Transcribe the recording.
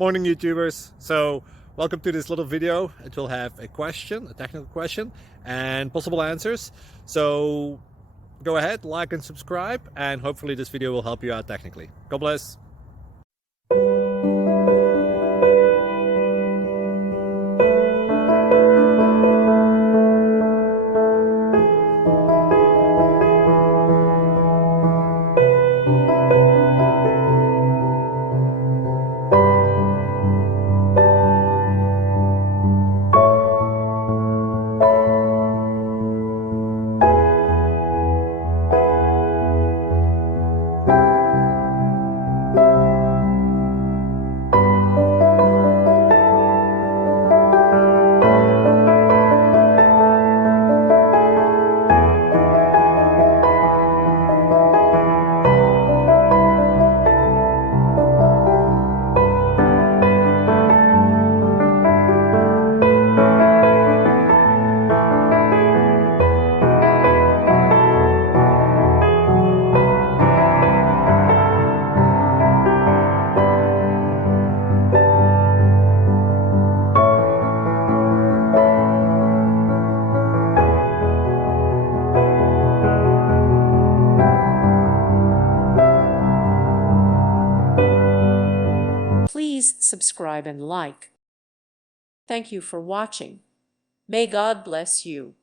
Morning, YouTubers. So welcome to this little video. It will have a question, a technical question, and possible answers. So go ahead, like and subscribe, and hopefully this video will help you out technically. God bless. Please subscribe and like. Thank you for watching. May God bless you.